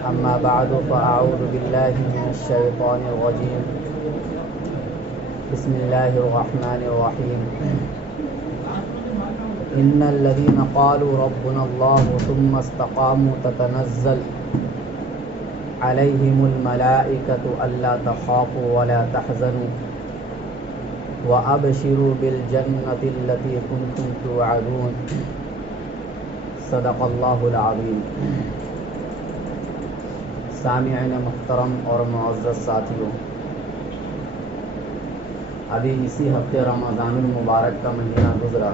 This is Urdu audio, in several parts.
أما بعد فأعوذ بالله من الشيطان الرجيم بسم الله الرحمن الرحيم إن الذين قالوا ربنا الله ثم استقاموا تتنزل عليهم الملائكة ألا تخافوا ولا تحزنوا وأبشروا بالجنة التي كنتم توعدون صدق اللہ العظیم۔ سامعین محترم اور معزز ساتھیوں، ابھی اسی ہفتے رمضان المبارک کا مہینہ گزرا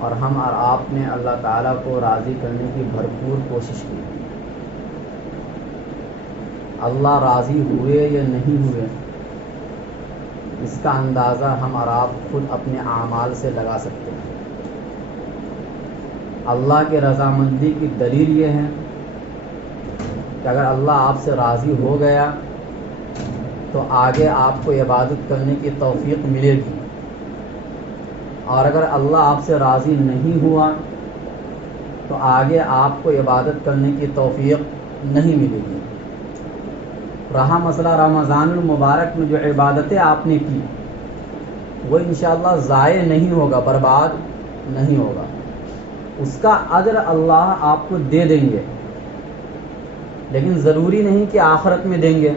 اور ہم اور آپ نے اللہ تعالیٰ کو راضی کرنے کی بھرپور کوشش کی۔ اللہ راضی ہوئے یا نہیں ہوئے، اس کا اندازہ ہم اور آپ خود اپنے اعمال سے لگا سکتے ہیں۔ اللہ کے رضامندی کی دلیل یہ ہے کہ اگر اللہ آپ سے راضی ہو گیا تو آگے آپ کو عبادت کرنے کی توفیق ملے گی، اور اگر اللہ آپ سے راضی نہیں ہوا تو آگے آپ کو عبادت کرنے کی توفیق نہیں ملے گی۔ رہا مسئلہ رمضان المبارک میں جو عبادتیں آپ نے کی، وہ انشاءاللہ ضائع نہیں ہوگا، برباد نہیں ہوگا، اس کا اجر اللہ آپ کو دے دیں گے، لیکن ضروری نہیں کہ آخرت میں دیں گے،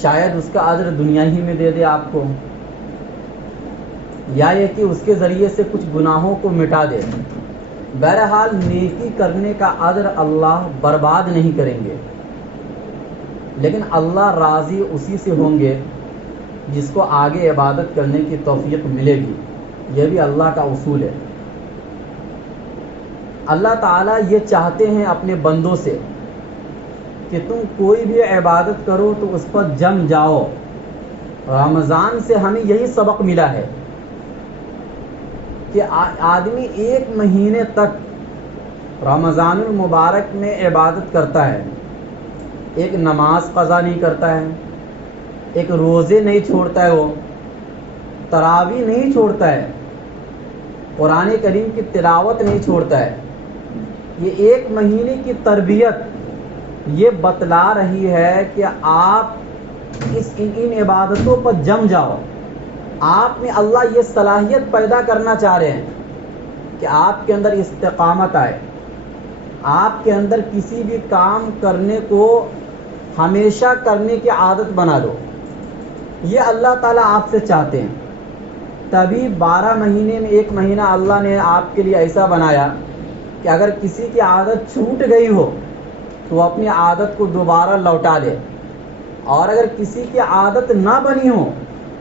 شاید اس کا اجر دنیا ہی میں دے دے آپ کو، یا یہ کہ اس کے ذریعے سے کچھ گناہوں کو مٹا دے۔ بہرحال نیکی کرنے کا اجر اللہ برباد نہیں کریں گے، لیکن اللہ راضی اسی سے ہوں گے جس کو آگے عبادت کرنے کی توفیق ملے گی۔ یہ بھی اللہ کا اصول ہے۔ اللہ تعالیٰ یہ چاہتے ہیں اپنے بندوں سے کہ تم کوئی بھی عبادت کرو تو اس پر جم جاؤ۔ رمضان سے ہمیں یہی سبق ملا ہے کہ آدمی ایک مہینے تک رمضان المبارک میں عبادت کرتا ہے، ایک نماز قضا نہیں کرتا ہے، ایک روزے نہیں چھوڑتا ہے، وہ تراویح نہیں چھوڑتا ہے، قرآن کریم کی تلاوت نہیں چھوڑتا ہے۔ یہ ایک مہینے کی تربیت یہ بتلا رہی ہے کہ آپ ان عبادتوں پر جم جاؤ۔ آپ میں اللہ یہ صلاحیت پیدا کرنا چاہ رہے ہیں کہ آپ کے اندر استقامت آئے، آپ کے اندر کسی بھی کام کرنے کو ہمیشہ کرنے کی عادت بنا دو۔ یہ اللہ تعالیٰ آپ سے چاہتے ہیں، تبھی 12 مہینے میں ایک مہینہ اللہ نے آپ کے لیے ایسا بنایا کہ اگر کسی کی عادت چھوٹ گئی ہو تو وہ اپنی عادت کو دوبارہ لوٹا لے، اور اگر کسی کی عادت نہ بنی ہو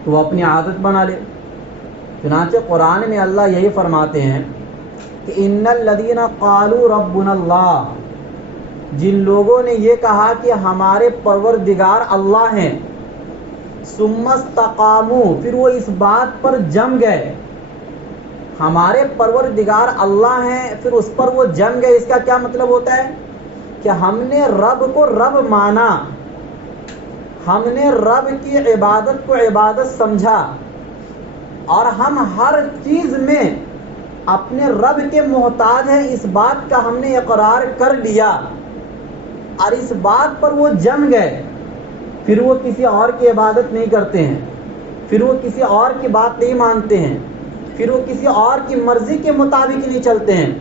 تو وہ اپنی عادت بنا لے۔ چنانچہ قرآن میں اللہ یہی فرماتے ہیں کہ ان الذین قالوا ربنا اللہ، جن لوگوں نے یہ کہا کہ ہمارے پروردگار اللہ ہیں، ثم استقاموا، پھر وہ اس بات پر جم گئے، ہمارے پروردگار اللہ ہیں پھر اس پر وہ جم گئے۔ اس کا کیا مطلب ہوتا ہے کہ ہم نے رب کو رب مانا، ہم نے رب کی عبادت کو عبادت سمجھا، اور ہم ہر چیز میں اپنے رب کے محتاج ہیں، اس بات کا ہم نے اقرار کر لیا، اور اس بات پر وہ جم گئے۔ پھر وہ کسی اور کی عبادت نہیں کرتے ہیں، پھر وہ کسی اور کی بات نہیں مانتے ہیں، پھر وہ کسی اور کی مرضی کے مطابق نہیں چلتے ہیں،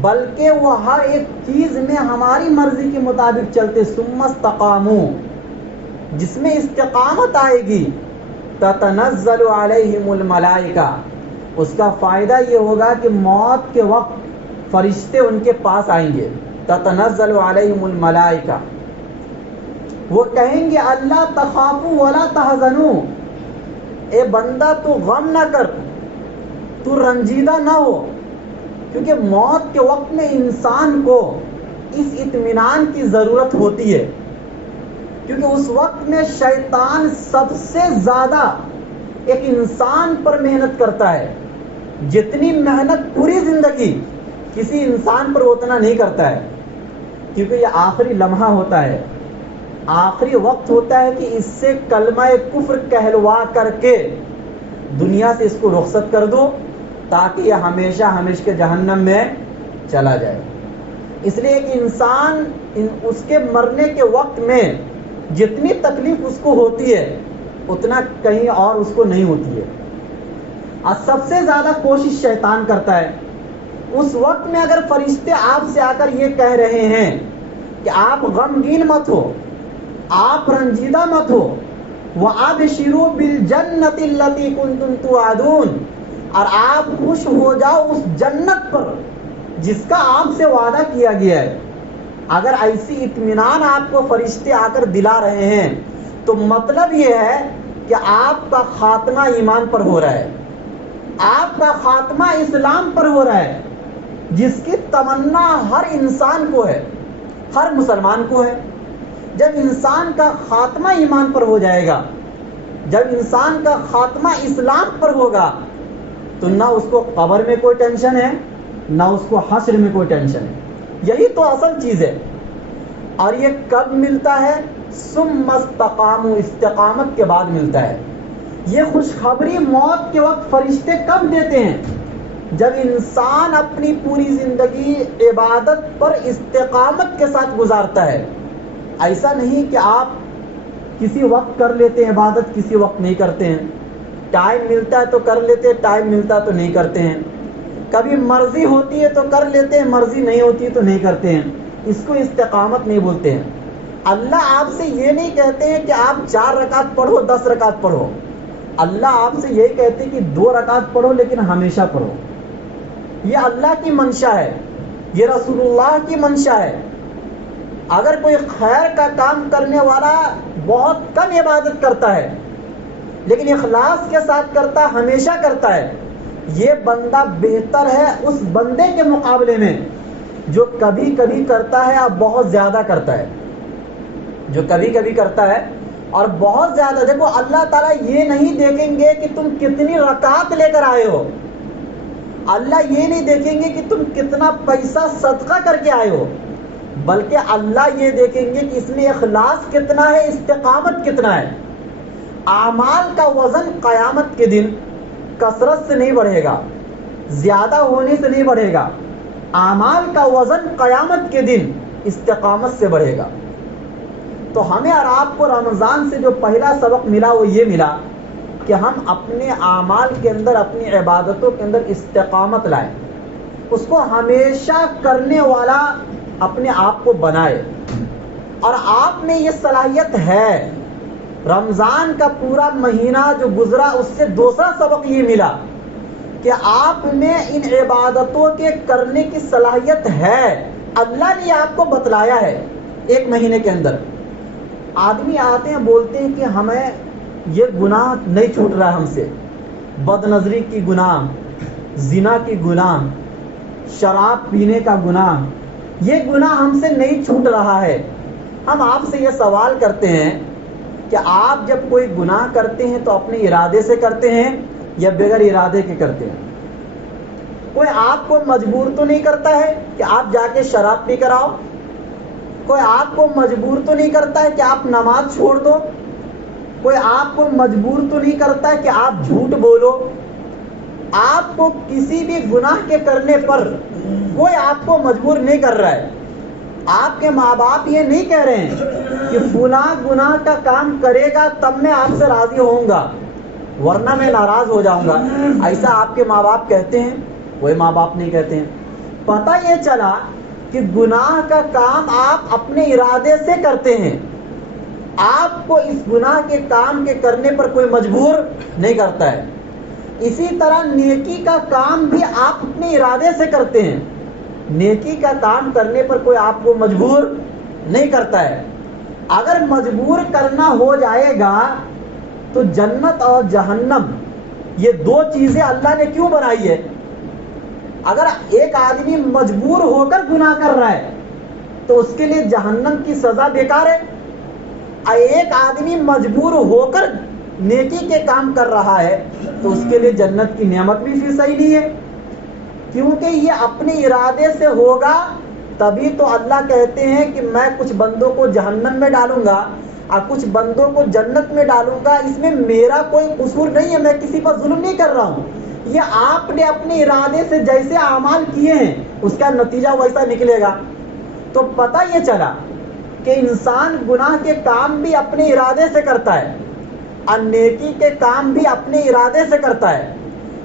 بلکہ وہ ہر ایک چیز میں ہماری مرضی کے مطابق چلتے۔ ثم استقاموا، جس میں استقامت آئے گی، تتنزل علیہم الملائکہ، اس کا فائدہ یہ ہوگا کہ موت کے وقت فرشتے ان کے پاس آئیں گے۔ تتنزل علیہم الملائکہ، وہ کہیں گے اللہ تخافوا ولا تحزنوا، اے بندہ تو غم نہ کر، تو رنجیدہ نہ ہو، کیونکہ موت کے وقت میں انسان کو اس اطمینان کی ضرورت ہوتی ہے، کیونکہ اس وقت میں شیطان سب سے زیادہ ایک انسان پر محنت کرتا ہے۔ جتنی محنت پوری زندگی کسی انسان پر اتنا نہیں کرتا ہے، کیونکہ یہ آخری لمحہ ہوتا ہے، آخری وقت ہوتا ہے کہ اس سے کلمہ کفر کہلوا کر کے دنیا سے اس کو رخصت کر دو، تاکہ یہ ہمیشہ ہمیشہ کے جہنم میں چلا جائے۔ اس لیے کہ انسان اس کے مرنے کے وقت میں جتنی تکلیف اس کو ہوتی ہے اتنا کہیں اور اس کو نہیں ہوتی ہے. اور سب سے زیادہ کوشش شیطان کرتا ہے اس وقت میں اگر فرشتے آپ سے آ کر یہ کہہ رہے ہیں کہ آپ غمگین مت ہو, آپ رنجیدہ مت ہو, وَأَبْشِرُوا بِالْجَنَّةِ الَّتِي كُنْتُمْ تُوعَدُونَ, اور آپ خوش ہو جاؤ اس جنت پر جس کا آپ سے وعدہ کیا گیا ہے. اگر ایسی اطمینان آپ کو فرشتے آ کر دلا رہے ہیں تو مطلب یہ ہے کہ آپ کا خاتمہ ایمان پر ہو رہا ہے, آپ کا خاتمہ اسلام پر ہو رہا ہے, جس کی تمنا ہر انسان کو ہے, ہر مسلمان کو ہے. جب انسان کا خاتمہ ایمان پر ہو جائے گا, جب انسان کا خاتمہ اسلام پر ہوگا, تو نہ اس کو قبر میں کوئی ٹینشن ہے, نہ اس کو حشر میں کوئی ٹینشن ہے. یہی تو اصل چیز ہے. اور یہ کب ملتا ہے؟ ثم استقاموا, استقامت کے بعد ملتا ہے. یہ خوشخبری موت کے وقت فرشتے کب دیتے ہیں؟ جب انسان اپنی پوری زندگی عبادت پر استقامت کے ساتھ گزارتا ہے. ایسا نہیں کہ آپ کسی وقت کر لیتے ہیں عبادت, کسی وقت نہیں کرتے ہیں. ٹائم ملتا ہے تو کر لیتے ہیں, ٹائم ملتا ہے تو نہیں کرتے ہیں. کبھی مرضی ہوتی ہے تو کر لیتے ہیں, مرضی نہیں ہوتی ہے تو نہیں کرتے ہیں. اس کو استقامت نہیں بولتے ہیں. اللہ آپ سے یہ نہیں کہتے ہیں کہ آپ 4 رکعت پڑھو, 10 رکعت پڑھو. اللہ آپ سے یہی کہتے ہیں کہ 2 رکعت پڑھو لیکن ہمیشہ پڑھو. یہ اللہ کی منشا ہے, یہ رسول اللہ کی منشا ہے. اگر کوئی خیر کا کام کرنے والا بہت کم عبادت کرتا ہے لیکن اخلاص کے ساتھ کرتا ہے, ہمیشہ کرتا ہے, یہ بندہ بہتر ہے اس بندے کے مقابلے میں جو کبھی کبھی کرتا ہے اور بہت زیادہ کرتا ہے. جو کبھی کبھی کرتا ہے اور بہت زیادہ. دیکھو اللہ تعالیٰ یہ نہیں دیکھیں گے کہ تم کتنی رکعت لے کر آئے ہو, اللہ یہ نہیں دیکھیں گے کہ تم کتنا پیسہ صدقہ کر کے آئے ہو, بلکہ اللہ یہ دیکھیں گے کہ اس میں اخلاص کتنا ہے, استقامت کتنا ہے. اعمال کا وزن قیامت کے دن کثرت سے نہیں بڑھے گا, زیادہ ہونے سے نہیں بڑھے گا. اعمال کا وزن قیامت کے دن استقامت سے بڑھے گا. تو ہمیں اور آپ کو رمضان سے جو پہلا سبق ملا وہ یہ ملا کہ ہم اپنے اعمال کے اندر, اپنی عبادتوں کے اندر استقامت لائیں, اس کو ہمیشہ کرنے والا اپنے آپ کو بنائے. اور آپ میں یہ صلاحیت ہے. رمضان کا پورا مہینہ جو گزرا اس سے دوسرا سبق یہ ملا کہ آپ میں ان عبادتوں کے کرنے کی صلاحیت ہے. اللہ نے آپ کو بتلایا ہے. 1 مہینے کے اندر آدمی آتے ہیں بولتے ہیں کہ ہمیں یہ گناہ نہیں چھوٹ رہا ہے ہم سے, بد نظری کی گناہ, زنا کی گناہ, شراب پینے کا گناہ, یہ گناہ ہم سے نہیں چھوٹ رہا ہے. ہم آپ سے یہ سوال کرتے ہیں کہ آپ جب کوئی گناہ کرتے ہیں تو اپنے ارادے سے کرتے ہیں یا بغیر ارادے کے کرتے ہیں؟ کوئی آپ کو مجبور تو نہیں کرتا ہے کہ آپ جا کے شراب پی کر آؤ, کوئی آپ کو مجبور تو نہیں کرتا ہے کہ آپ نماز چھوڑ دو, کوئی آپ کو مجبور تو نہیں کرتا ہے کہ آپ جھوٹ بولو. آپ کو کسی بھی گناہ کے کرنے پر کوئی آپ کو مجبور نہیں کر رہا ہے. آپ کے ماں باپ یہ نہیں کہہ رہے ہیں کہ فلاں گناہ کا کام کرے گا تب میں آپ سے راضی ہوں گا ورنہ میں ناراض ہو جاؤں گا. ایسا آپ کے ماں باپ کہتے ہیں؟ کوئی ماں باپ نہیں کہتے ہیں. پتہ یہ چلا کہ گناہ کا کام آپ اپنے ارادے سے کرتے ہیں. آپ کو اس گناہ کے کام کے کرنے پر کوئی مجبور نہیں کرتا ہے. اسی طرح نیکی کا کام بھی آپ اپنے ارادے سے کرتے ہیں. نیکی کا کام کرنے پر کوئی آپ کو مجبور نہیں کرتا ہے. اگر مجبور کرنا ہو جائے گا تو جنت اور جہنم یہ 2 چیزیں اللہ نے کیوں بنائی ہے؟ اگر ایک آدمی مجبور ہو کر گناہ کر رہا ہے تو اس کے لیے جہنم کی سزا بیکار ہے. ایک آدمی مجبور ہو کر نیکی کے کام کر رہا ہے تو اس کے لیے جنت کی نعمت بھی پھر صحیح نہیں ہے, کیونکہ یہ اپنے ارادے سے ہوگا. تبھی تو اللہ کہتے ہیں کہ میں کچھ بندوں کو جہنم میں ڈالوں گا اور کچھ بندوں کو جنت میں ڈالوں گا. اس میں میرا کوئی قصور نہیں ہے, میں کسی پر ظلم نہیں کر رہا ہوں. یہ آپ نے اپنے ارادے سے جیسے اعمال کیے ہیں اس کا نتیجہ ویسا نکلے گا. تو پتہ یہ چلا کہ انسان گناہ کے کام بھی اپنے ارادے سے کرتا ہے اور نیکی کے کام بھی اپنے ارادے سے کرتا ہے.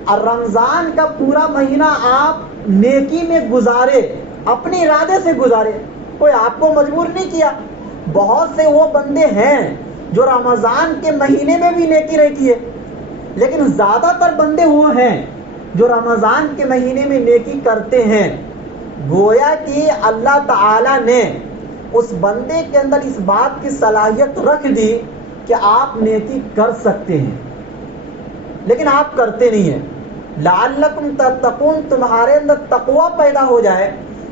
اور رمضان کا پورا مہینہ آپ نیکی میں گزارے، اپنے ارادے سے گزارے، کوئی آپ کو مجبور نہیں کیا. بہت سے وہ بندے ہیں جو رمضان کے مہینے میں بھی نیکی رہتی ہے، لیکن زیادہ تر بندے وہ ہیں جو رمضان کے مہینے میں نیکی کرتے ہیں. گویا کہ اللہ تعالی نے اس بندے کے اندر اس بات کی صلاحیت رکھ دی کہ آپ نیکی کر سکتے ہیں، لیکن آپ کرتے نہیں ہیں. لعلکم تتقون، تمہارے اندر تقوی پیدا ہو جائے.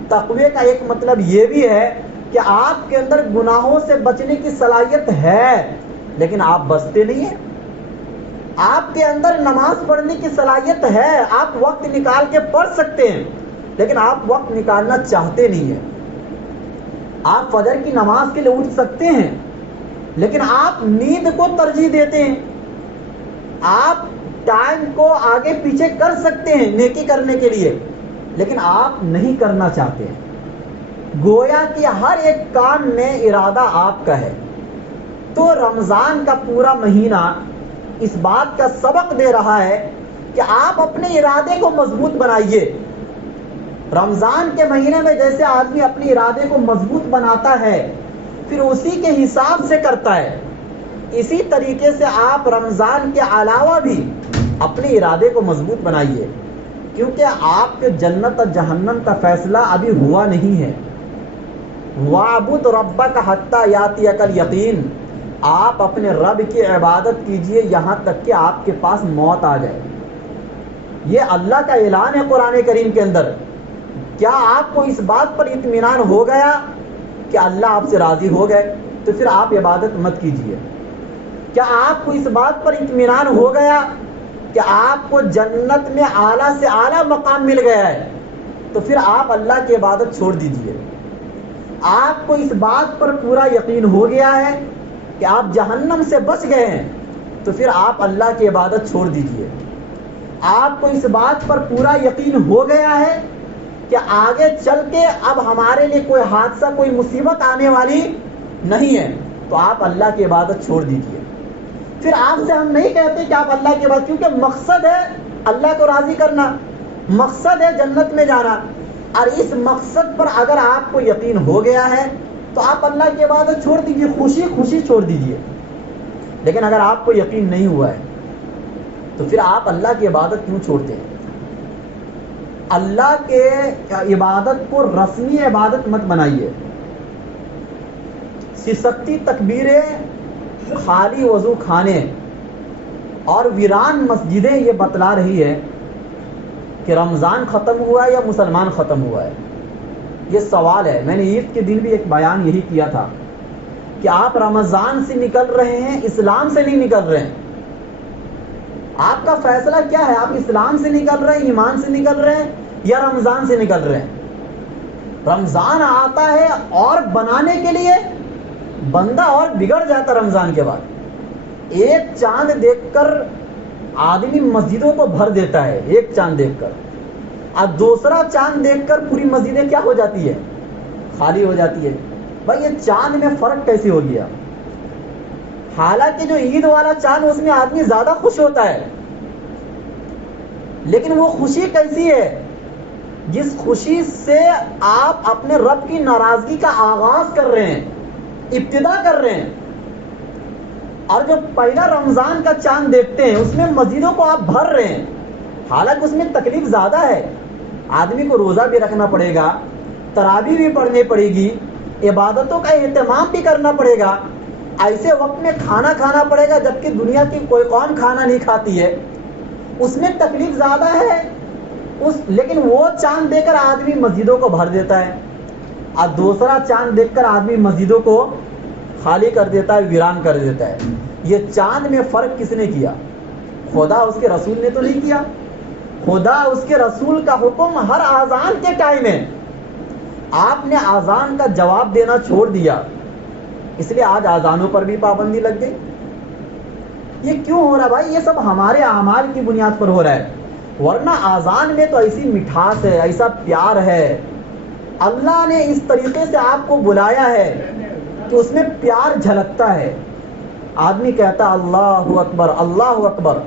تقوی کا ایک مطلب یہ بھی ہے کہ آپ کے اندر گناہوں سے بچنے کی صلاحیت ہے، لیکن آپ بچتے نہیں ہیں. آپ کے اندر نماز پڑھنے کی صلاحیت ہے، آپ وقت نکال کے پڑھ سکتے ہیں، لیکن آپ وقت نکالنا چاہتے نہیں ہیں. آپ فجر کی نماز کے لیے اٹھ سکتے ہیں، لیکن آپ نیند کو ترجیح دیتے ہیں. آپ ٹائم کو آگے پیچھے کر سکتے ہیں نیکی کرنے کے لیے، لیکن آپ نہیں کرنا چاہتے ہیں. گویا کہ ہر ایک کام میں ارادہ آپ کا ہے. تو رمضان کا پورا مہینہ اس بات کا سبق دے رہا ہے کہ آپ اپنے ارادے کو مضبوط بنائیے. رمضان کے مہینے میں جیسے آدمی اپنے ارادے کو مضبوط بناتا ہے پھر اسی کے حساب سے کرتا ہے، اسی طریقے سے آپ رمضان کے علاوہ بھی اپنے ارادے کو مضبوط بنائیے، کیونکہ آپ کے جنت اور جہنم کا فیصلہ ابھی ہوا نہیں ہے. وَاعْبُدْ رَبَّكَ حَتَّى يَأْتِيَكَ الْيَقِينُ، آپ اپنے رب کی عبادت کیجئے یہاں تک کہ آپ کے پاس موت آ جائے. یہ اللہ کا اعلان ہے قرآن کریم کے اندر. کیا آپ کو اس بات پر اطمینان ہو گیا کہ اللہ آپ سے راضی ہو گئے تو پھر آپ عبادت مت کیجیے؟ کیا آپ کو اس بات پر اطمینان ہو گیا کہ آپ کو جنت میں اعلیٰ سے اعلیٰ مقام مل گیا ہے تو پھر آپ اللہ کی عبادت چھوڑ دیجیے؟ آپ کو اس بات پر پورا یقین ہو گیا ہے کہ آپ جہنم سے بچ گئے ہیں تو پھر آپ اللہ کی عبادت چھوڑ دیجیے؟ آپ کو اس بات پر پورا یقین ہو گیا ہے کہ آگے چل کے اب ہمارے لیے کوئی حادثہ کوئی مصیبت آنے والی نہیں ہے تو آپ اللہ کی عبادت چھوڑ دیجیے؟ پھر آپ سے ہم نہیں کہتے کہ آپ اللہ کی عبادت، کیونکہ مقصد ہے اللہ کو راضی کرنا، مقصد ہے جنت میں جانا، اور اس مقصد پر اگر آپ کو یقین ہو گیا ہے تو آپ اللہ کی عبادت چھوڑ دیجیے، خوشی خوشی چھوڑ دیجیے. لیکن اگر آپ کو یقین نہیں ہوا ہے تو پھر آپ اللہ کی عبادت کیوں چھوڑتے ہیں؟ اللہ کے عبادت کو رسمی عبادت مت بنائیے. سستی تکبیریں، خالی وضو خانے اور ویران مسجدیں یہ بتلا رہی ہے کہ رمضان ختم ہوا ہے یا مسلمان ختم ہوا ہے. یہ سوال ہے. میں نے عید کے دن بھی ایک بیان یہی کیا تھا کہ آپ رمضان سے نکل رہے ہیں، اسلام سے نہیں نکل رہے ہیں. آپ کا فیصلہ کیا ہے؟ آپ اسلام سے نکل رہے ہیں، ایمان سے نکل رہے ہیں یا رمضان سے نکل رہے ہیں؟ رمضان آتا ہے اور بنانے کے لیے بندہ اور بگڑ جاتا. رمضان کے بعد ایک چاند دیکھ کر آدمی مسجدوں کو بھر دیتا ہے، ایک چاند دیکھ کر، اور دوسرا چاند دیکھ کر پوری مسجدیں کیا ہو جاتی ہے؟ خالی ہو جاتی ہے. بھائی یہ چاند میں فرق کیسے ہو گیا؟ حالانکہ جو عید والا چاند اس میں آدمی زیادہ خوش ہوتا ہے، لیکن وہ خوشی کیسی ہے؟ جس خوشی سے آپ اپنے رب کی ناراضگی کا آغاز کر رہے ہیں، ابتدا کر رہے ہیں. اور جو پہلا رمضان کا چاند دیکھتے ہیں اس میں مسجدوں کو آپ بھر رہے ہیں، حالانکہ اس میں تکلیف زیادہ ہے. آدمی کو روزہ بھی رکھنا پڑے گا، تراویح بھی پڑھنی پڑے گی، عبادتوں کا اہتمام بھی کرنا پڑے گا، ایسے وقت میں کھانا کھانا پڑے گا جبکہ دنیا کی کوئی قوم کھانا نہیں کھاتی ہے. اس میں تکلیف زیادہ ہے. لیکن وہ چاند دیکھ کر آدمی مسجدوں کو بھر دیتا ہے، اور دوسرا چاند دیکھ کر آدمی مسجدوں کو خالی کر دیتا ہے، ویران کر دیتا ہے. یہ چاند میں فرق کس نے کیا؟ خدا اس کے رسول نے تو نہیں کیا. خدا اس کے رسول کا حکم ہر اذان کے ٹائم ہے. آپ نے اذان کا جواب دینا چھوڑ دیا، اس لیے آج اذانوں پر بھی پابندی لگ گئی. یہ کیوں ہو رہا بھائی؟ یہ سب ہمارے اعمال کی بنیاد پر ہو رہا ہے. ورنہ اذان میں تو ایسی مٹھاس ہے، ایسا پیار ہے، اللہ نے اس طریقے سے آپ کو بلایا ہے کہ اس میں پیار جھلکتا ہے. آدمی کہتا ہے اللہ اکبر اللہ اکبر.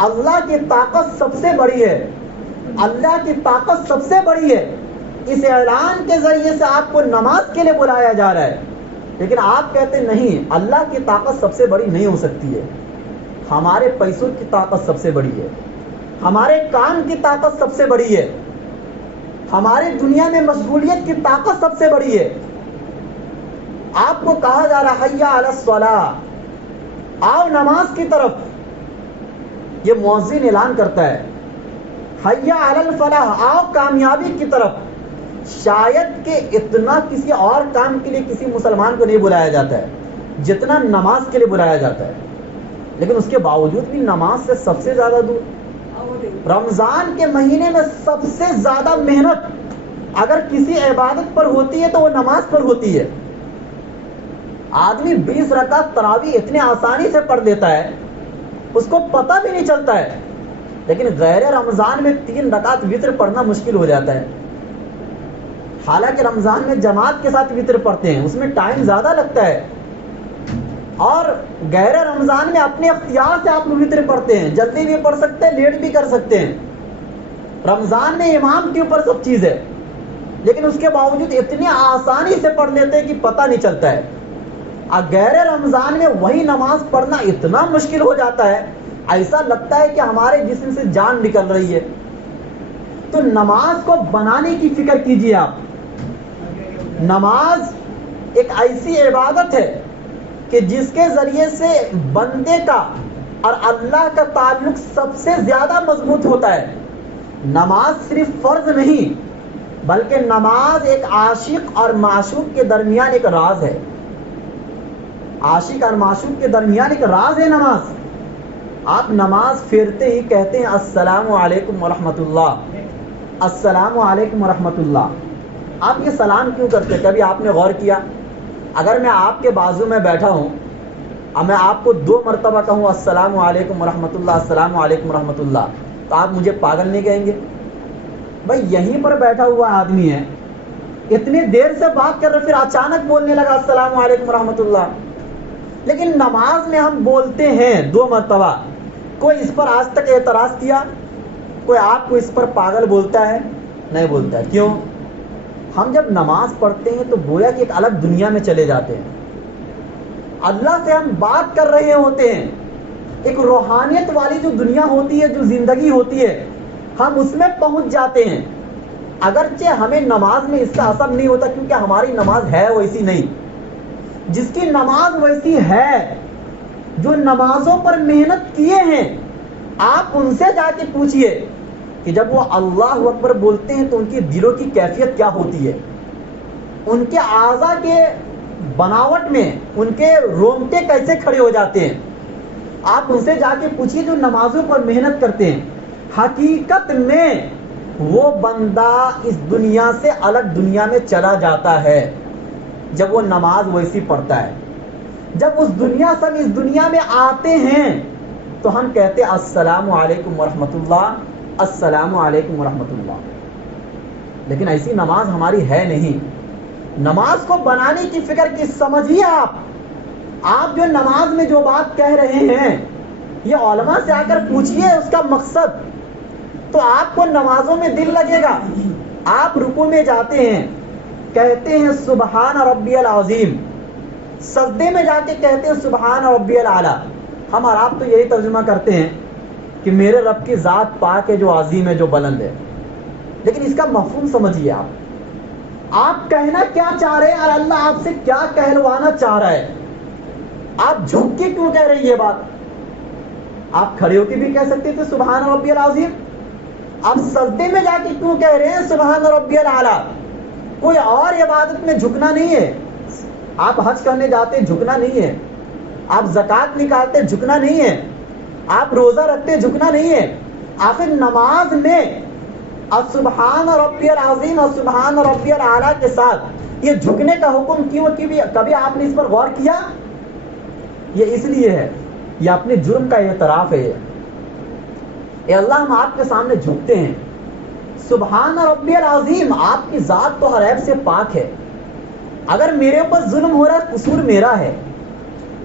اللہ کی طاقت سب سے بڑی ہے, اللہ کی طاقت سب سے بڑی ہے. اس اعلان کے ذریعے سے آپ کو نماز کے لیے بلایا جا رہا ہے, لیکن آپ کہتے نہیں اللہ کی طاقت سب سے بڑی نہیں ہو سکتی ہے. ہمارے پیسوں کی طاقت سب سے بڑی ہے, ہمارے کام کی طاقت سب سے بڑی ہے, ہمارے دنیا میں مشغولیت کی طاقت سب سے بڑی ہے. آپ کو کہا جا رہا ہے حیا علی الصلاۃ, آؤ نماز کی طرف. یہ مؤذن اعلان کرتا ہے حیا علی الفلاح, آؤ کامیابی کی طرف. شاید کہ اتنا کسی اور کام کے لیے کسی مسلمان کو نہیں بلایا جاتا ہے جتنا نماز کے لیے بلایا جاتا ہے, لیکن اس کے باوجود بھی نماز سے سب سے زیادہ دور. رمضان کے مہینے میں سب سے زیادہ محنت اگر کسی عبادت پر ہوتی ہے تو وہ نماز پر ہوتی ہے. آدمی 20 رکعت تراویح اتنے آسانی سے پڑھ لیتا ہے, اس کو پتہ بھی نہیں چلتا ہے, لیکن غیر رمضان میں 3 رکعت وتر پڑھنا مشکل ہو جاتا ہے. حالانکہ رمضان میں جماعت کے ساتھ وتر پڑھتے ہیں, اس میں ٹائم زیادہ لگتا ہے, اور غیر رمضان میں اپنے اختیار سے آپ وتر پڑھتے ہیں, جلدی بھی پڑھ سکتے ہیں, لیٹ بھی کر سکتے ہیں. رمضان میں امام کے اوپر سب چیز ہے, لیکن اس کے باوجود اتنی آسانی سے پڑھ لیتے ہیں کہ پتہ نہیں چلتا ہے. غیر رمضان میں وہی نماز پڑھنا اتنا مشکل ہو جاتا ہے, ایسا لگتا ہے کہ ہمارے جسم سے جان نکل رہی ہے. تو نماز کو بنانے کی فکر کیجیے آپ. نماز ایک ایسی عبادت ہے کہ جس کے ذریعے سے بندے کا اور اللہ کا تعلق سب سے زیادہ مضبوط ہوتا ہے. نماز صرف فرض نہیں, بلکہ نماز ایک عاشق اور معشوق کے درمیان ایک راز ہے. عاشق اور معشوق کے درمیان ایک راز ہے نماز. آپ نماز پھیرتے ہی کہتے ہیں السلام علیکم ورحمۃ اللہ, السلام علیکم ورحمۃ اللہ. آپ یہ سلام کیوں کرتے ہیں؟ کبھی آپ نے غور کیا؟ اگر میں آپ کے بازو میں بیٹھا ہوں اور میں آپ کو 2 مرتبہ کہوں السلام علیکم ورحمۃ اللہ, السلام علیکم ورحمۃ اللہ, تو آپ مجھے پاگل نہیں کہیں گے؟ بھائی یہیں پر بیٹھا ہوا آدمی ہے, اتنی دیر سے بات کر رہے, پھر اچانک بولنے لگا السلام علیکم ورحمۃ اللہ. لیکن نماز میں ہم بولتے ہیں 2 مرتبہ. کوئی اس پر آج تک اعتراض کیا؟ کوئی آپ کو اس پر پاگل بولتا ہے؟ نہیں بولتا ہے. کیوں؟ ہم جب نماز پڑھتے ہیں تو گویا کہ ایک الگ دنیا میں چلے جاتے ہیں. اللہ سے ہم بات کر رہے ہوتے ہیں. ایک روحانیت والی جو دنیا ہوتی ہے, جو زندگی ہوتی ہے, ہم اس میں پہنچ جاتے ہیں. اگرچہ ہمیں نماز میں اس کا اثر نہیں ہوتا, کیونکہ ہماری نماز ہے ویسی نہیں. جس کی نماز ویسی ہے, جو نمازوں پر محنت کیے ہیں, آپ ان سے جا کے پوچھئے کہ جب وہ اللہ اکبر بولتے ہیں تو ان کی دلوں کی کیفیت کیا ہوتی ہے, ان کے اعضاء کے بناوٹ میں ان کے رونگٹے کیسے کھڑے ہو جاتے ہیں. آپ ان سے جا کے پوچھئے جو نمازوں پر محنت کرتے ہیں. حقیقت میں وہ بندہ اس دنیا سے الگ دنیا میں چلا جاتا ہے جب وہ نماز ویسی پڑھتا ہے. جب اس دنیا سے اس دنیا میں آتے ہیں تو ہم کہتے ہیں السلام علیکم ورحمۃ اللہ, السلام علیکم ورحمۃ اللہ. لیکن ایسی نماز ہماری ہے نہیں. نماز کو بنانے کی فکر کی سمجھیے آپ جو نماز میں جو بات کہہ رہے ہیں, یہ علماء سے آ کر پوچھئے اس کا مقصد, تو آپ کو نمازوں میں دل لگے گا. آپ رکوع میں جاتے ہیں, کہتے ہیں سبحان ربی العظیم, سجدے میں جا کے کہتے ہیں سبحان ربی الاعلیٰ. ہم اور آپ تو یہی ترجمہ کرتے ہیں کہ میرے رب کی ذات پاک ہے جو عظیم ہے, جو بلند ہے. لیکن اس کا مفہوم سمجھیے آپ کہنا کیا چاہ رہے ہیں اور اللہ آپ سے کیا کہلوانا چاہ رہا ہے. آپ جھک کے کیوں کہہ رہے ہیں یہ بات؟ آپ کھڑے ہو کے بھی کہہ سکتے تھے سبحان ربی العظیم. آپ سجدے میں جا کے کیوں کہہ رہے ہیں سبحان ربی الاعلیٰ؟ کوئی اور عبادت میں جھکنا نہیں ہے. آپ حج کرنے جاتے جھکنا نہیں ہے, آپ زکوٰۃ نکالتے جھکنا نہیں ہے, آپ روزہ رکھتے جھکنا نہیں ہے. آخر نماز میں سبحان ربی العظیم اور سبحان ربی الاعلیٰ کے ساتھ یہ جھکنے کا حکم کیوں؟ کبھی آپ نے اس پر غور کیا؟ یہ اس لیے ہے, یہ اپنے جرم کا اعتراف ہے. اے اللہ ہم آپ کے سامنے جھکتے ہیں, سبحان ربی العظیم، آپ کی ذات تو ہر عیب سے پاک ہے. اگر میرے اوپر ظلم ہو رہا ہے قصور میرا ہے،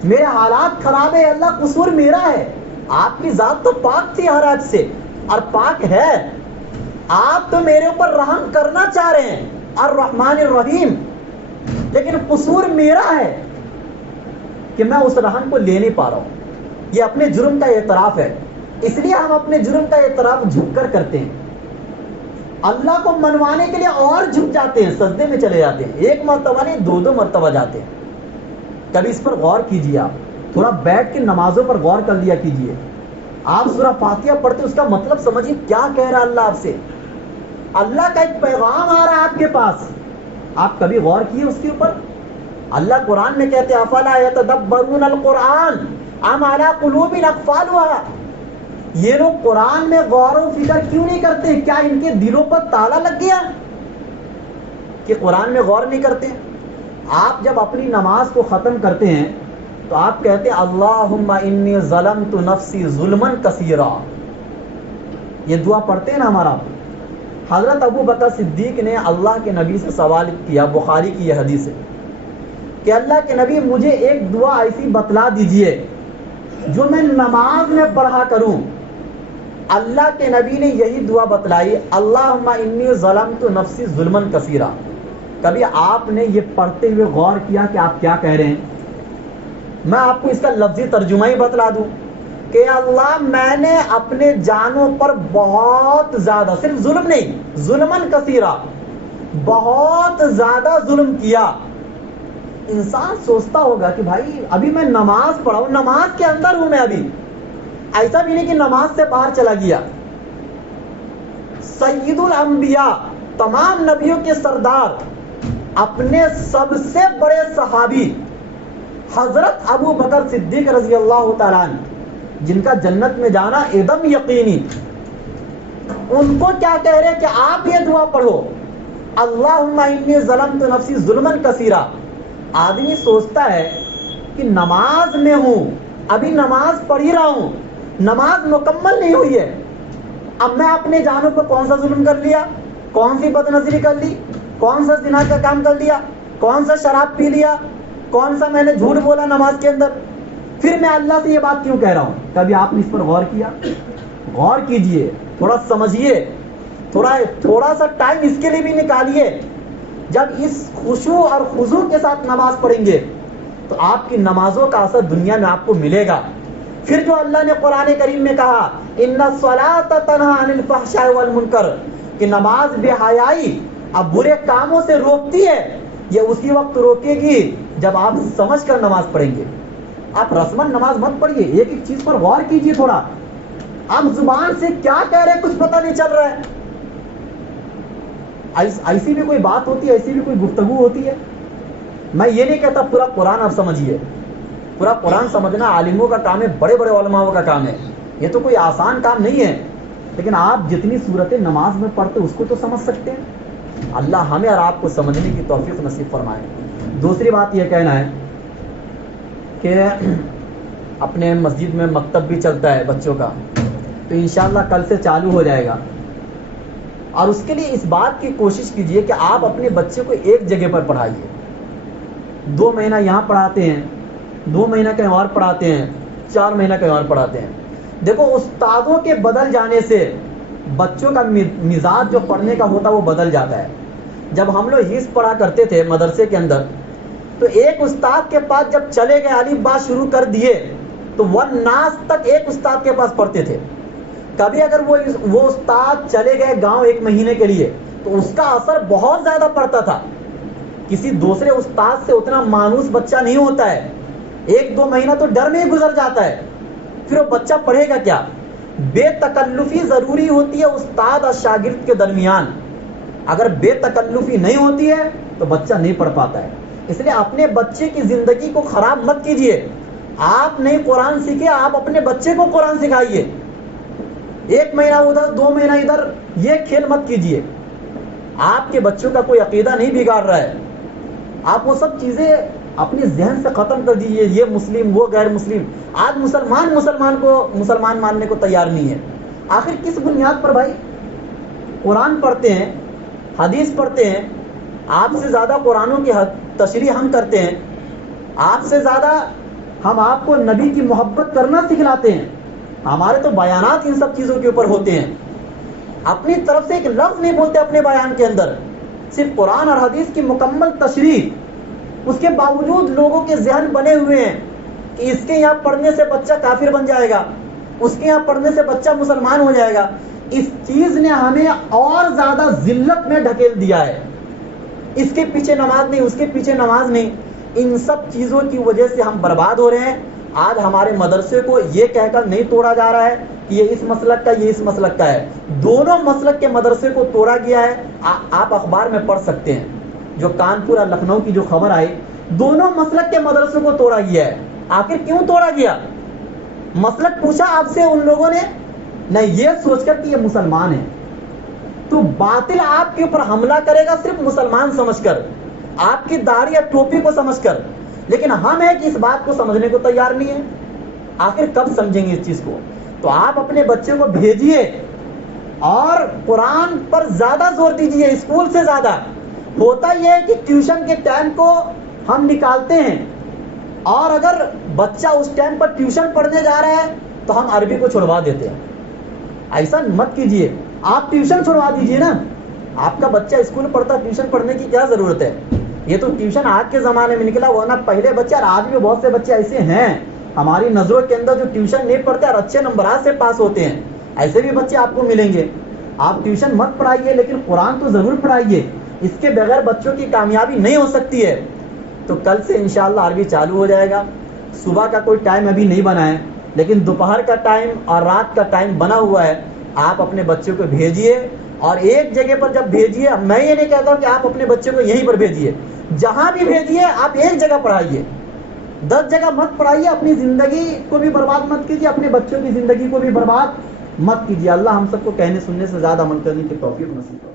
میرے حالات خراب ہے اللہ قصور میرا ہے. آپ کی ذات تو پاک تھی ہر عیب سے اور پاک ہے. آپ تو میرے اوپر رحم کرنا چاہ رہے ہیں الرحمن الرحیم، لیکن قصور میرا ہے کہ میں اس رحم کو لے نہیں پا رہا ہوں. یہ اپنے جرم کا اعتراف ہے. اس لیے ہم اپنے جرم کا اعتراف جھک کر کرتے ہیں. اللہ کو منوانے کے لیے اور جھک جاتے ہیں، سجدے میں چلے جاتے ہیں. ایک مرتبہ نہیں، دو مرتبہ جاتے ہیں. کبھی اس پر غور کیجیے. آپ تھوڑا بیٹھ کے نمازوں پر غور کر لیا کیجیے. آپ سورہ فاتحہ پڑھتے اس کا مطلب سمجھیے کیا کہہ رہا اللہ آپ سے. اللہ کا ایک پیغام آ رہا ہے آپ کے پاس، آپ کبھی غور کیے اس کے اوپر؟ اللہ قرآن میں کہتے ہیں افلا یتدبرون القرآن ام علی قلوب اقفالها. یہ لوگ قرآن میں غور و فکر کیوں نہیں کرتے؟ کیا ان کے دلوں پر تالا لگ گیا کہ قرآن میں غور نہیں کرتے؟ آپ جب اپنی نماز کو ختم کرتے ہیں تو آپ کہتے ہیں اللہم انی ظلمت نفسی ظلما کثیرا. یہ دعا پڑھتے ہیں نا ہمارا. حضرت ابو بکر صدیق نے اللہ کے نبی سے سوال کیا، بخاری کی یہ حدیث ہے کہ اللہ کے نبی مجھے ایک دعا ایسی بتلا دیجئے جو میں نماز میں پڑھا کروں. اللہ کے نبی نے یہی دعا بتلائی، اللہم انی ظلمت نفسی ظلما کثیرا. کبھی آپ نے یہ پڑھتے ہوئے غور کیا کہ آپ کیا کہہ رہے ہیں؟ میں آپ کو اس کا لفظی ترجمہ ہی بتلا دوں کہ اللہ میں نے اپنے جانوں پر بہت زیادہ، صرف ظلم نہیں، ظلمن کثیرا، بہت زیادہ ظلم کیا. انسان سوچتا ہوگا کہ بھائی ابھی میں نماز پڑھا ہوں، نماز کے اندر ہوں میں ابھی، ایسا بھی نہیں کہ نماز سے باہر چلا گیا. سید الانبیاء، تمام نبیوں کے سردار، اپنے سب سے بڑے صحابی حضرت ابو بکر صدیق رضی اللہ تعالیٰ عنہ، جن کا جنت میں جانا ایدم یقینی، ان کو کیا کہہ رہے کہ آپ یہ دعا پڑھو اللہم انی ظلمت نفسی ظلما کثیرا. آدمی سوچتا ہے کہ نماز میں ہوں، ابھی نماز پڑھ ہی رہا ہوں، نماز مکمل نہیں ہوئی ہے، اب میں اپنے جانوں پر کون سا ظلم کر لیا، کون سی بد نظری کر لی، کون سا زنا کا کام کر لیا، کون سا شراب پی لیا، کون سا میں نے جھوٹ بولا نماز کے اندر، پھر میں اللہ سے یہ بات کیوں کہہ رہا ہوں؟ کبھی آپ نے اس پر غور کیا؟ غور کیجئے، تھوڑا سمجھیے، تھوڑا سا ٹائم اس کے لیے بھی نکالیے. جب اس خشوع اور خضوع کے ساتھ نماز پڑھیں گے تو آپ کی نمازوں کا اثر دنیا میں آپ کو ملے گا. پھر جو اللہ نے قرآن کریم میں کہا ان الصلاۃ تنہی عن الفحشاء والمنکر، کہ نماز بے حیائی اب برے کاموں سے روکتی ہے، یہ اسی وقت روکے گی جب آپ سمجھ کر نماز پڑھیں گے. آپ رسمن نماز مت پڑھیے، ایک ایک چیز پر غور کیجیے تھوڑا. آپ زبان سے کیا کہہ رہے ہیں کچھ پتہ نہیں چل رہا ہے. ایسی بھی کوئی بات ہوتی ہے، ایسی بھی کوئی گفتگو ہوتی ہے. میں یہ نہیں کہتا پورا قرآن آپ سمجھیے، پورا قرآن سمجھنا عالموں کا کام ہے، بڑے بڑے علماء کا کام ہے، یہ تو کوئی آسان کام نہیں ہے. لیکن آپ جتنی صورتیں نماز میں پڑھتے اس کو تو سمجھ سکتے ہیں. اللہ ہمیں اور آپ کو سمجھنے کی توفیق نصیب فرمائے. دوسری بات یہ کہنا ہے کہ اپنے مسجد میں مکتب بھی چلتا ہے بچوں کا، تو انشاءاللہ کل سے چالو ہو جائے گا. اور اس کے لیے اس بات کی کوشش کیجئے کہ آپ اپنے بچے کو ایک جگہ پر پڑھائیے. 2 مہینہ یہاں پڑھاتے ہیں، 2 مہینہ کہیں اور پڑھاتے ہیں، 4 مہینہ کہیں اور پڑھاتے ہیں. دیکھو استادوں کے بدل جانے سے بچوں کا مزاج جو پڑھنے کا ہوتا ہے وہ بدل جاتا ہے. جب ہم لوگ حفظ پڑھا کرتے تھے مدرسے کے اندر تو ایک استاد کے پاس جب چلے گئے الف با شروع کر دیے تو والناس تک ایک استاد کے پاس پڑھتے تھے. کبھی اگر وہ استاد چلے گئے گاؤں 1 مہینے کے لیے تو اس کا اثر بہت زیادہ پڑتا تھا. کسی دوسرے استاد سے اتنا مانوس بچہ نہیں ہوتا ہے، 1-2 مہینہ تو ڈر میں ہی گزر جاتا ہے. پھر وہ بچہ پڑھے گا کیا؟ بے تکلفی ضروری ہوتی ہے استاد اور شاگرد کے درمیان. اگر بے تکلفی نہیں ہوتی ہے تو بچہ نہیں پڑھ پاتا ہے. اس لیے اپنے بچے کی زندگی کو خراب مت کیجیے. آپ نہیں قرآن سیکھے، آپ اپنے بچے کو قرآن سکھائیے. 1 مہینہ ادھر 2 مہینہ ادھر، یہ کھیل مت کیجیے. آپ کے بچوں کا کوئی عقیدہ نہیں بگاڑ رہا ہے. آپ وہ سب چیزیں اپنے ذہن سے ختم کر دیجیے، یہ مسلم وہ غیر مسلم. آج مسلمان کو مسلمان ماننے کو تیار نہیں ہے. آخر کس بنیاد پر بھائی؟ قرآن پڑھتے ہیں، حدیث پڑھتے ہیں، آپ سے زیادہ قرآنوں کی تشریح ہم کرتے ہیں، آپ سے زیادہ ہم آپ کو نبی کی محبت کرنا سکھلاتے ہیں، ہمارے تو بیانات ان سب چیزوں کے اوپر ہوتے ہیں، اپنی طرف سے ایک لفظ نہیں بولتے اپنے بیان کے اندر، صرف قرآن اور حدیث کی مکمل تشریح۔ اس کے باوجود لوگوں کے ذہن بنے ہوئے ہیں کہ اس کے یہاں پڑھنے سے بچہ کافر بن جائے گا، اس کے یہاں پڑھنے سے بچہ مسلمان ہو جائے گا۔ اس چیز نے ہمیں اور زیادہ ذلت میں ڈھکیل دیا ہے۔ اس کے پیچھے نماز نہیں، اس کے پیچھے نماز نہیں، ان سب چیزوں کی وجہ سے ہم برباد ہو رہے ہیں۔ آج ہمارے مدرسے کو یہ کہہ کر نہیں توڑا جا رہا ہے کہ یہ اس مسلک کا، یہ اس مسلک کا ہے، دونوں مسلک کے مدرسے کو توڑا گیا ہے۔ آپ اخبار میں پڑھ سکتے ہیں، جو کانپور اور لکھنؤ کی جو خبر آئی، دونوں مسلک کے مدرسوں کو توڑا گیا ہے۔ آخر کیوں توڑا گیا؟ مسلک پوچھا آپ سے ان لوگوں نے؟ نہیں، یہ سوچ کر کہ یہ مسلمان ہیں تو باطل آپ کے اوپر حملہ کرے گا صرف مسلمان سمجھ کر، آپ کی داڑھی یا ٹوپی کو سمجھ کر، لیکن ہم ہیں کہ اس بات کو سمجھنے کو تیار نہیں ہے۔ آخر کب سمجھیں گے اس چیز کو؟ تو آپ اپنے بچے کو بھیجیے اور قرآن پر زیادہ زور دیجیے، اسکول سے زیادہ۔ ہوتا یہ ہے کہ ٹیوشن کے ٹائم کو ہم نکالتے ہیں، اور اگر بچہ اس ٹائم پر ٹیوشن پڑھنے جا رہا ہے تو ہم عربی کو چھڑوا دیتے ہیں۔ ایسا مت کیجیے، آپ ٹیوشن چھڑوا دیجیے نا۔ آپ کا بچہ اسکول پڑھتا، ٹیوشن پڑھنے کی کیا ضرورت ہے؟ یہ تو ٹیوشن آج کے زمانے میں نکلا، ورنہ پہلے بچے، اور آج بھی بہت سے بچے ایسے ہیں ہماری نظروں کے اندر جو ٹیوشن نہیں پڑھتے اور اچھے نمبرات سے پاس ہوتے ہیں، ایسے بھی بچے آپ کو ملیں گے۔ آپ ٹیوشن مت پڑھائیے، لیکن قرآن تو ضرور پڑھائیے، اس کے بغیر بچوں کی کامیابی نہیں ہو سکتی ہے۔ تو کل سے انشاءاللہ عربی چالو ہو جائے گا۔ صبح کا کوئی ٹائم ابھی نہیں بنا ہے، لیکن دوپہر کا ٹائم اور رات کا ٹائم بنا ہوا ہے۔ آپ اپنے بچوں کو بھیجیے، اور ایک جگہ پر جب بھیجیے، میں یہ نہیں کہتا ہوں کہ آپ اپنے بچے کو یہیں پر بھیجیے، جہاں بھی بھیجیے آپ ایک جگہ پڑھائیے، 10 جگہ مت پڑھائیے۔ اپنی زندگی کو بھی برباد مت کیجیے، اپنے بچوں کی زندگی کو بھی برباد مت کیجیے۔ اللہ ہم سب کو کہنے سننے سے زیادہ عمل کرنے کی توفیق نصیب کرے۔